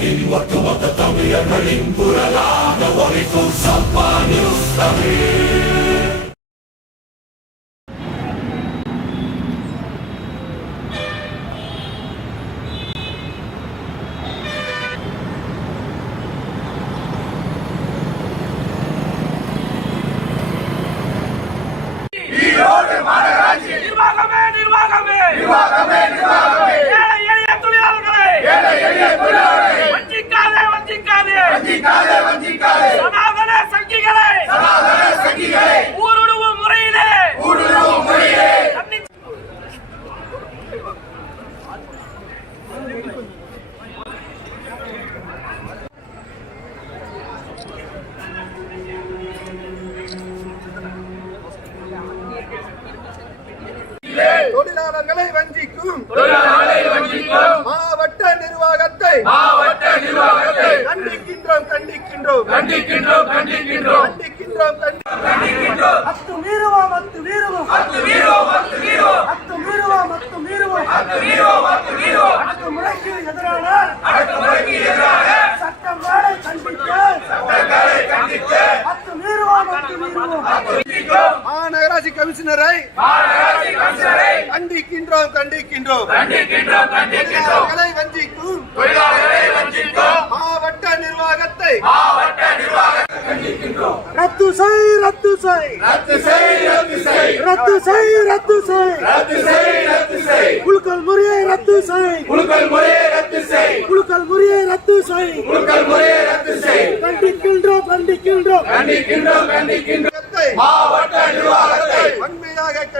உலகின் ஒட்டுமொத்த தமிழர்களின் குரலாக ஒலிக்கும் சப்பா நியூஸ் தமிழ் தொழிலாளர்களை வஞ்சிக்கும். மாவட்ட நிர்வாகத்தை கண்டிக்கின்றோம் கண்டிக்கின்றோம். கண்டிக்கின்றோம் கண்டிக்கின்றோம். கண்டிக்கின்றோம் கண்டிக்கின்றோம். அத்து மீறுவோம் அத்து மீறுவோம். அத்து மீறுவோம் அத்து மீறுவோம். அத்து மீறுவோம் அத்து மீறுவோம். அத்து மீறுவோம் அத்து மீறுவோம். அத்து முறைக்கு எதிரான அத்து முறைக்கு எதிரான சட்டம் வேலை கண்டிக்க சட்டங்களை கண்டிக்க அத்து மீறுவோம். அத்து மீறுவோம். மாநகராட்சி கமிஷனரை மாநகராட்சி கண்டிக்கின்றோம் கண்டிக்கின்றோம். கண்டிக்கின்றோம் கண்டிக்கின்றோம். தொழிலாளர்களை வஞ்சிக்கும். தொழிலாளர்களை வஞ்சிக்கும். மாவட்ட நிர்வாகத்தை மாவட்ட நிர்வாகத்தை கண்டிக்கின்றோம். ரத்து செய் ரத்து செய். ரத்து செய் ரத்து செய். ரத்து செய் ரத்து செய். ரத்து செய் ரத்து செய். குழுக்கள் முறையை ரத்து செய். குழுக்கள் முறையை ரத்து செய். குழுக்கள் முறையை ரத்து செய். குழுக்கள் முறையை ரத்து செய். கண்டிக்கின்றோம் கண்டிக்கின்றோம். கண்டிக்கின்றோம் கண்டிக்கின்றோம். மாவட்ட வன்மையாக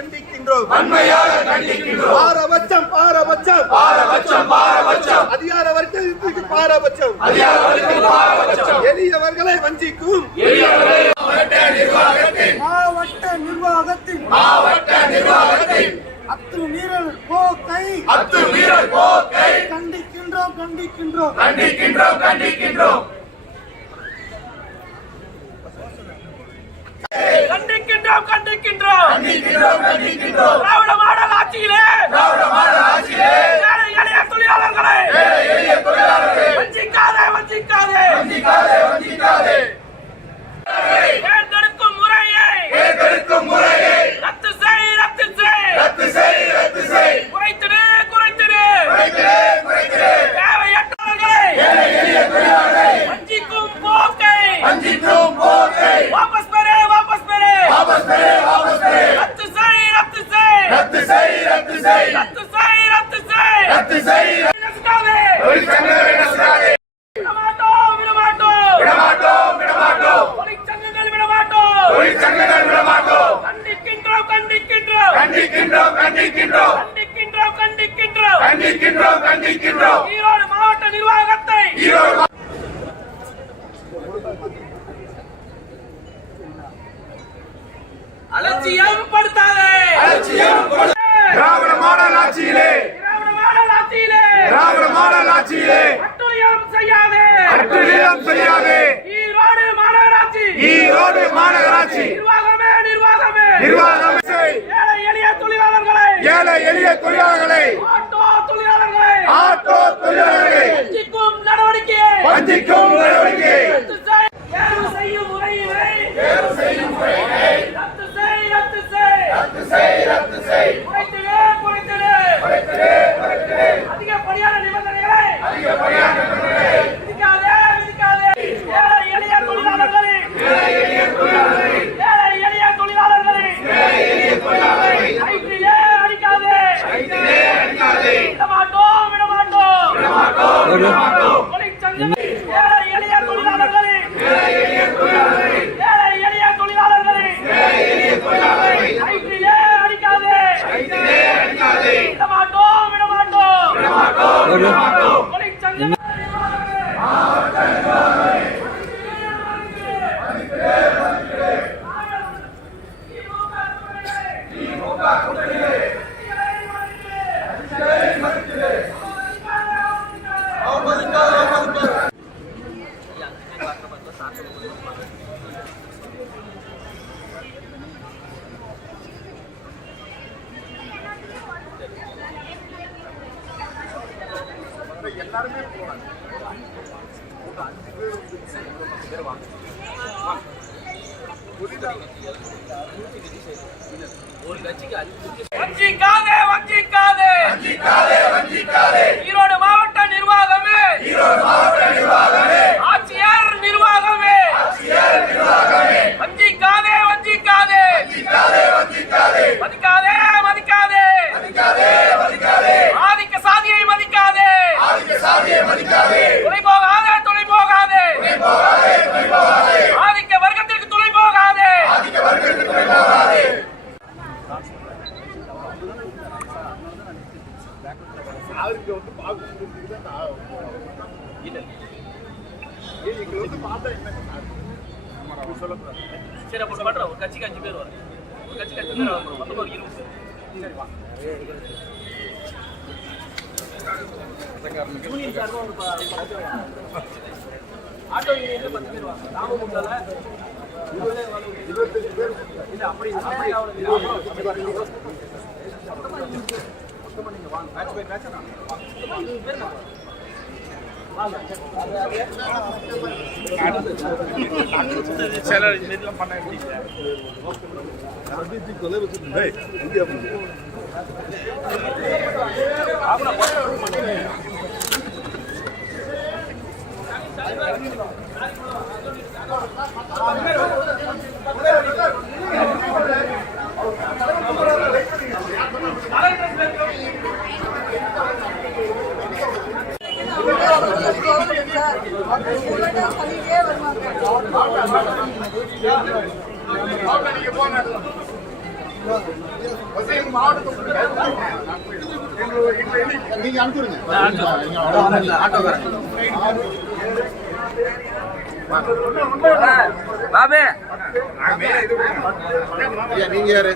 கண்டிக்கின்றோம். வன்மையாக கண்டிக்கின்றோம். பாரபட்சம் பாரபட்சம். பாரபட்சம் பாரபட்சம். அதிகார வர்க்கத்திற்கு பாரபட்சம். எளியவர்களை வஞ்சிக்கும். மாவட்ட நிர்வாகத்தின். மாவட்ட நிர்வாகத்தின். மாவட்ட நிர்வாகத்தின். அத்துமீறல் போக்கை. கண்டிக்கின்றோம் கண்டிக்கின்றோம். கண்டிக்கின்றோம் கண்டிக்கின்றோம் கண்டிக்கின்றோம் கண்டிக்கின்றோம். கண்டிக்கின்றோம் திராவிட மாடல் ஆட்சியிலே. திராவிட மாடல் ஆட்சியிலே. ஏழை எளிய தொழிலாளர்களை ஏழை எளிய தொழிலாளர்களை வஞ்சிக்காதே வஞ்சிக்காதே. வஞ்சிக்காதே வஞ்சிக்காதே தேர்ந்தெடுக்கும் முறையை தேர்ந்தெடுக்கும் முறையை ரத்து செய் ரத்து செய் ரத்து செய் ரத்து செய் குறைத்திடு குறைத்திடு குறைத்திடு குறைத்திடு தேவையற்றவர்களை ஏழை எளிய தொழிலாளர்களை வஞ்சிக்கும் போக்கை வஞ்சிக்கும் போக்கை வாபஸ் பெறே வாபஸ் பெறே வாபஸ் பெறே வாபஸ் பெறே ரத்து செய் ரத்து செய் ரத்து செய் ரத்து செய் ரத்து செய் ரத்து செய் ரத்து செய் நசுக்காதே தொழிற்சங்கங்களை நசுக்காதே விடமாட்டோம் விடமாட்டோம் விடமாட்டோம் விடமாட்டோம் தொழிற்சங்கங்கள் விடமாட்டோம் தொழிற்சங்கங்கள் விடமாட்டோம் கண்டிக்கின்றோம் கண்டிக்கின்றோம் கண்டிக்கின்றோம் கண்டிக்கின்றோம் கண்டிக்கின்றோம் கண்டிக்கின்றோம் கண்டிக்கின்றோம். ஈரோடு மாவட்ட நிர்வாகத்தை ஈரோடு அலட்சியம் படுத்தாதே அலட்சியம் திராவிட மாடல் ஆட்சியிலே. திராவிட மாடல் ஆட்சியிலே. திராவிட மாடல் ஆட்சியிலே. அட்டுழியம் செய்யாதே. அட்டுழியம் செய்யாதே. ஈரோடு மாநகராட்சி. ஈரோடு மாநகராட்சி. நிர்வாகமே நிர்வாகமே. நிர்வாகம். ஏழை எளிய தொழிலாளர்களை. ஏழை எளிய தொழிலாளர்களை. எல்லாருமே போறாங்க. ஒரு அஞ்சு பேர் வஞ்சிக்காதே வஞ்சிக்காதே. ஈரோடு மாவட்ட நிர்வாகமே. ஆட்சியர் நிர்வாகமே. வஞ்சிக்காதே வஞ்சிக்காதே. மதிக்காதே மதிக்காதே. ஆதிக்க சாதியை மதிக்காதே துணை போகாதே துணை போகாதே ஆதிக்க வர்க்கத்திற்கு துணை போகாதே சரி அப்போ பண்றோம் ஒரு கட்சிக்கு அஞ்சு பேர் வரும் ஒரு கட்சிக்கு அஞ்சு பேர் வரும் மொத்தம் ஒரு இருபது சரி வா யூனியன் சார்பாக ஒரு ப- பத்து பேர் வாங்க. ஆட்டோ பாபே. நீங்க யாரு?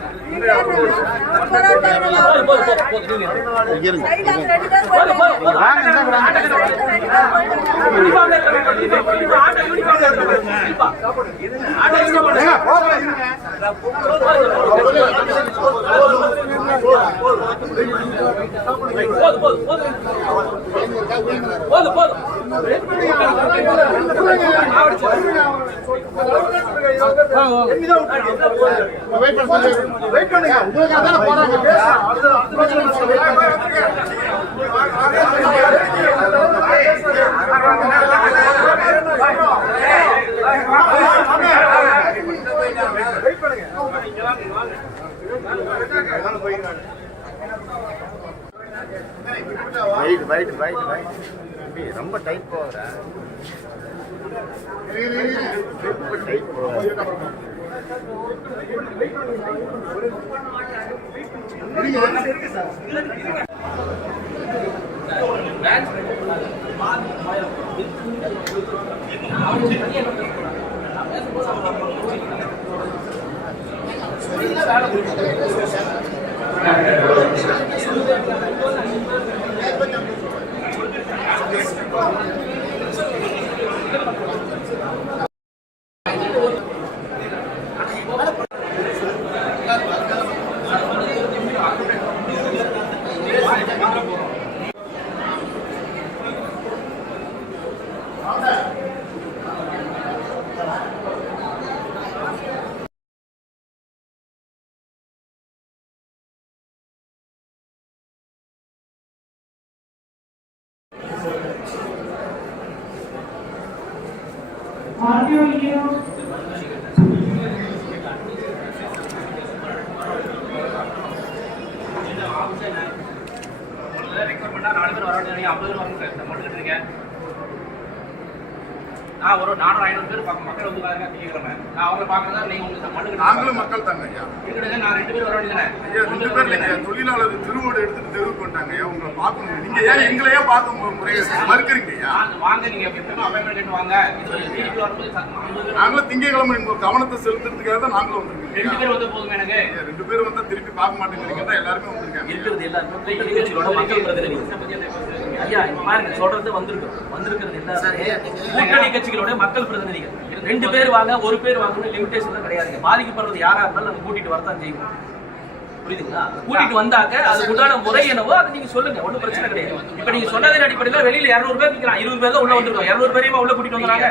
போதும் போதும் வெயிட் பண்ணுங்க வெயிட் பண்ணுங்க உங்களுக்காக தானே போறாங்க வெயிட் ரொம்ப டைட் போகிற ரொம்ப டைட் சார் Câmara ரெக்கமெண்டா நாலு பேர் வர வேண்டிய ஐம்பது பேர் சார். இருக்கீங்க நான் ஒரு நானூறு ஐநூறு பேர் பார்க்க மக்கள் வந்து பாருங்க திங்கக்கிழமை நான் அவங்களை பார்க்கறதா நீங்க உங்களுக்கு நாங்களும் மக்கள் தாங்க ஐயா. நான் ரெண்டு பேர் வர வேண்டியதானே ஐயா ரெண்டு பேர் இல்லைங்க தொழிலாளர் திருவோடு எடுத்துட்டு தெருவுக்கு வந்துட்டாங்க ஐயா. உங்களை பார்க்கணும். ஏன் எங்களையே பார்க்க முறையை மறுக்கிறீங்க ஐயா? வாங்க வாங்க நீங்க எப்பவுமே அப்பாயின்மெண்ட் கேட்டு வாங்க. நாங்களும் திங்கக்கிழமை உங்க கவனத்தை செலுத்துறதுக்காக தான் நாங்களும் வந்திருக்கோம். ரெண்டு. பேர் வந்து போதும் எனக்கு? ஐயா, ரெண்டு பேரும் வந்தா திருப்பி பார்க்க மாட்டேங்கிறீங்க. தான் எல்லாருமே வந்திருக்காங்க. இருக்கிறது எல்லாருமே கூட்டணி கட்சிகளோட மக்கள் பிரதிநிதி. ஐயா இப்ப பாருங்க சொல்றது வந்திருக்கு வந்திருக்கிறது எல்லாருமே கூட்டணி கட்சிகளோட மக்கள் பிரதிநிதிகள். ரெண்டு பேர் வாங்க ஒரு பேர் வாங்கணும் லிமிடேஷன் கிடையாதுங்க பாதிக்கப்படுறது யாரா இருந்தாலும் நாங்க கூட்டிட்டு வரதான் செய்வோம். புரியுதுங்களா? கூட்டிட்டு வந்தாக்க அதுக்கு உண்டான முறை என்னவோ அதை நீங்க சொல்லுங்க. ஒண்ணும் பிரச்சனை கிடையாது. இப்ப நீங்க சொன்னதன் அடிப்படையில வெளியில 200 பேர் நிக்கிறான் இருபது பேர் தான் உள்ள வந்திருக்கோம். 200 பேரையுமா உள்ள கூட்டிட்டு வந்தாங்க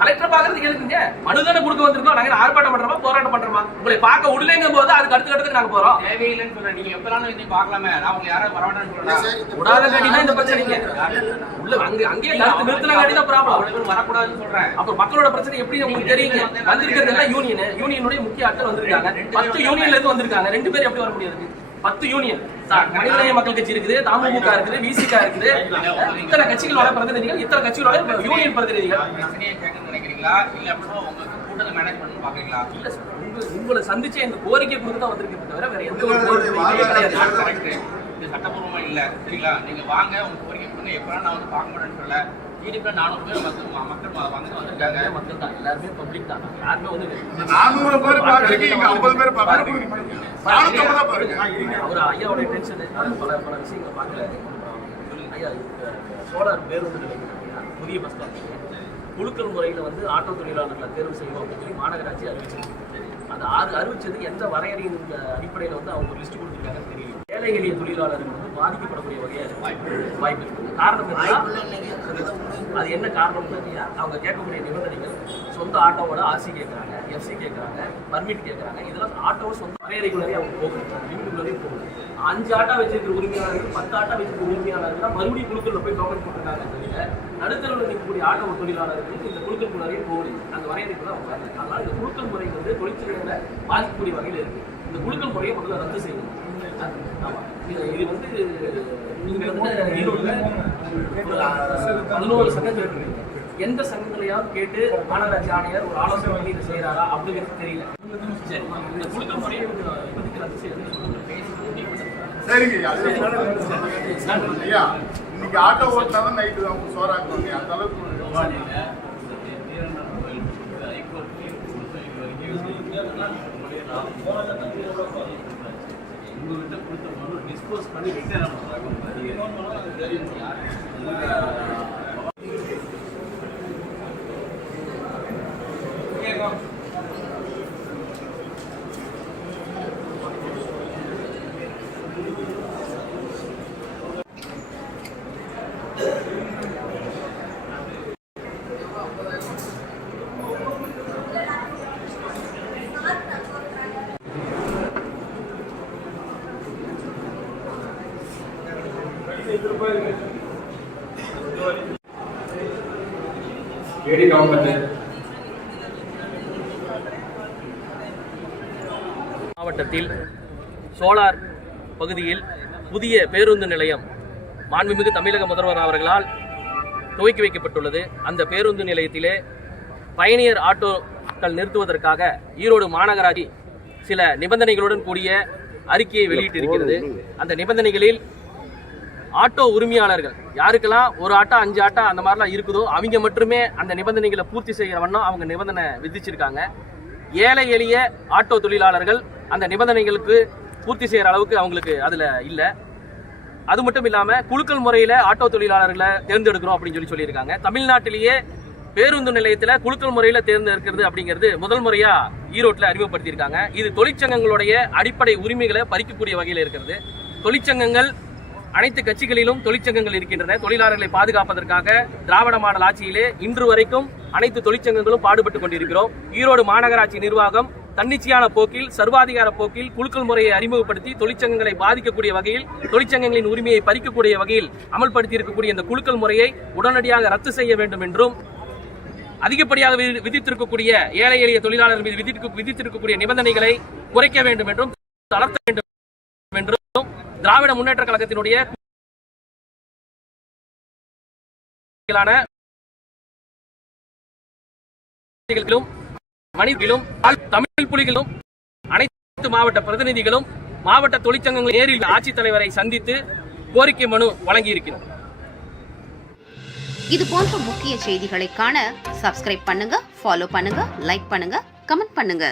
கலெக்டர் பாக்குறதுக்கு எதுக்குங்க மனு தானே கொடுக்க வந்திருக்கோம். நாங்க ஆர்ப்பாட்டம் பண்றோமா? போராட்டம் பண்றோமா? உங்களை பார்க்க விடலைங்கும் போது அதுக்கு அடுத்த கட்டத்துக்கு நாங்க போறோம். தேவையில்லைன்னு சொல்றேன். நீங்க எப்பனாலும் வந்து பார்க்கலாமே? நான் உங்களுக்கு யாராவது வரவேண்டாம்னு சொல்றேன்? விடாத காட்டினா இந்த பிரச்சனைங்க. உள்ள அங்க அங்கேயே கருத்து நிறுத்தின காட்டி தான் ப்ராப்ளம் அவ்வளவு வரக்கூடாதுன்னு சொல்றேன். அப்புறம் மக்களோட பிரச்சனை எப்படி உங்களுக்கு தெரியுங்க? வந்திருக்கிறது எல்லாம் யூனியன் யூனியனுடைய முக்கிய ஆட்கள் வந்திருக்காங்க. பத்து யூனியன்ல இருந்து வந்திருக்காங்க. ரெண்டு பேர் எப்படி வர முடியாது பத்து யூனியன் மனிதநேய மக்கள் கட்சி இருக்குது தமுக இருக்குது விசிகா இருக்குது. இத்தனை கட்சிகளோட பிரதிநிதிகள் இத்தனை கட்சிகளோட யூனியன் பிரதிநிதிகள். நினைக்கிறீங்களா? இல்ல அப்படின்னா உங்க கூட்டத்தை மேனேஜ் பண்ணணும்னு பாக்குறீங்களா? இல்ல உங்களை சந்திச்சு இந்த கோரிக்கை கொடுத்து தான் வந்திருக்கே தவிர வேற எந்த ஒரு கரெக்ட் இது சட்டப்பூர்வமா இல்ல சரிங்களா? நீங்க வாங்க உங்க கோரிக்கை கொடுங்க எப்ப நான் வந்து பார்க்க மாட்டேன்னு நானூறு பேர் மக்கள் மக்கள் வந்திருக்காங்க. தான் எல்லாருமே பப்ளிக் தான். யாருமே வந்து நானூறு பேர் இங்க ஐம்பது ஐயாவோட டென்ஷன் பல பல விஷயங்களை பார்க்கல ஐயா சோலார் பேருந்து நிலையம் புதிய பஸ் ஸ்டாண்ட் குழுக்கள் முறையில் வந்து ஆட்டோ தொழிலாளர்களை தேர்வு செய்வோம் அப்படின்னு சொல்லி மாநகராட்சி அறிவிச்சிருக்கு. அந்த ஆறு அறிவிச்சது எந்த வரையறையின் அடிப்படையில் வந்து அவங்க லிஸ்ட் கொடுத்துருக்காங்கன்னு தெரியல. ஏழை எளிய தொழிலாளர்கள் வந்து பாதிக்கப்படக்கூடிய வகையாக வாய்ப்பு வாய்ப்பு இருக்குது காரணம் என்னன்னா, அது என்ன காரணம் தெரியல அவங்க கேட்கக்கூடிய நிபந்தனைகள் சொந்த ஆட்டோவோட ஆர்சி கேட்குறாங்க எஃப்சி கேட்குறாங்க பர்மிட் கேட்குறாங்க. இதெல்லாம் ஆட்டோ சொந்த வரையறைக்குள்ளே அவங்க போகணும் லிமிட்டுக்குள்ளே போகணும் அஞ்சு ஆட்டா வச்சிருக்கிற உரிமையாளர்கள் பத்து ஆட்டா வச்சிருக்கிற உரிமையாளர்கள் மறுபடியும் குழுக்களில் போய் டோக்கன் போட்டிருக்காங்க தவிர நடுத்தரவில் நிற்கக்கூடிய ஆட்டோ தொழிலாளர்களுக்கு இந்த குழுக்களுக்குள்ளாரையே போகணும் அந்த வரையறைக்குள்ள அவங்க வரல. அதனால இந்த குழுக்கள் முறை வந்து தொழிற்சங்கங்களை பாதிக்கக்கூடிய வகையில் இருக்கு. இந்த குழுக்கள் முறையை முதல்ல ரத்து செய்யணும். இது வந்து பதினோரு சங்கங்கள் இருக்கு எந்த சங்கங்களையாவது கேட்டு மாநகராட்சி ஆணையர் ஒரு ஆலோசனை பண்ணி இதை செய்யறாரா அப்படிங்கிறது தெரியல. சரி இந்த குழுக்கள் முறையை இப்போதைக்கு ரத்து செய்யறது சரிங்க ஐயா இன்னைக்கு ஆட்டோ ஓட்டினாதான் நைட்டு தான் சோறாக்குவாங்க. அந்த அளவுக்கு எக்ஸ்போஸ் பண்ணி விட்டுறோம் ஏடி கவுண்ட் பண்ணு மாவட்டத்தில் சோலார் பகுதியில் புதிய பேருந்து நிலையம் மாண்புமிகு தமிழக முதல்வர் அவர்களால் துவக்கி வைக்கப்பட்டுள்ளது. அந்த பேருந்து நிலையத்திலே பயணியர் ஆட்டோக்கள் நிறுத்துவதற்காக ஈரோடு மாநகராட்சி சில நிபந்தனைகளுடன் கூடிய அறிக்கையை வெளியிட்டிருக்கிறது. அந்த நிபந்தனைகளில் ஆட்டோ உரிமையாளர்கள். யாருக்கெல்லாம் ஒரு ஆட்டோ அஞ்சு ஆட்டோ அந்த மாதிரிலாம் இருக்குதோ அவங்க மட்டுமே அந்த நிபந்தனைகளை பூர்த்தி செய்கிற வண்ணம் அவங்க நிபந்தனை விதிச்சிருக்காங்க. ஏழை எளிய ஆட்டோ தொழிலாளர்கள் அந்த நிபந்தனைகளுக்கு பூர்த்தி செய்கிற அளவுக்கு அவங்களுக்கு அதில் இல்லை. அது மட்டும் இல்லாமல் குழுக்கள் முறையில் ஆட்டோ தொழிலாளர்களை தேர்ந்தெடுக்கிறோம் அப்படின்னு சொல்லி சொல்லியிருக்காங்க. தமிழ்நாட்டிலேயே பேருந்து நிலையத்தில் குழுக்கள் முறையில் தேர்ந்தெடுக்கிறது அப்படிங்கிறது முதல் முறையாக ஈரோட்டில் அறிமுகப்படுத்தியிருக்காங்க. இது தொழிற்சங்கங்களுடைய அடிப்படை உரிமைகளை பறிக்கக்கூடிய வகையில் இருக்கிறது. தொழிற்சங்கங்கள் அனைத்து கட்சிகளிலும் தொழிற்சங்கங்கள் இருக்கின்றன. தொழிலாளர்களை பாதுகாப்பதற்காக திராவிட மாடல் ஆட்சியிலே இன்று வரைக்கும் அனைத்து தொழிற்சங்கங்களும் பாடுபட்டு கொண்டிருக்கிறோம். ஈரோடு மாநகராட்சி நிர்வாகம் தன்னிச்சையான போக்கில் சர்வாதிகார போக்கில் குழுக்கள் முறையை அறிமுகப்படுத்தி தொழிற்சங்கங்களை பாதிக்கக்கூடிய வகையில் தொழிற்சங்கங்களின் உரிமையை பறிக்கக்கூடிய வகையில் அமல்படுத்தி இருக்கக்கூடிய இந்த குழுக்கள் முறையை உடனடியாக ரத்து செய்ய வேண்டும் என்றும் அதிகப்படியாக விதித்திருக்கக்கூடிய ஏழை எளிய தொழிலாளர் மீது விதித்திருக்கக்கூடிய நிபந்தனைகளை குறைக்க வேண்டும் என்றும் தளர்த்த வேண்டும் திராவிட முன்னேற்ற கழகத்தினுடைய மனிதர்களும் தமிழ் புலிகளும் அனைத்து மாவட்ட பிரதிநிதிகளும் மாவட்ட தொழிற்சங்கங்கள் நேரில் ஆட்சித்தலைவரை சந்தித்து கோரிக்கை மனு வழங்கியிருக்கிறோம். இது போன்ற முக்கிய செய்திகளை காண சப்ஸ்கிரைப் பண்ணுங்க ஃபாலோ பண்ணுங்க லைக் பண்ணுங்க கமெண்ட் பண்ணுங்க.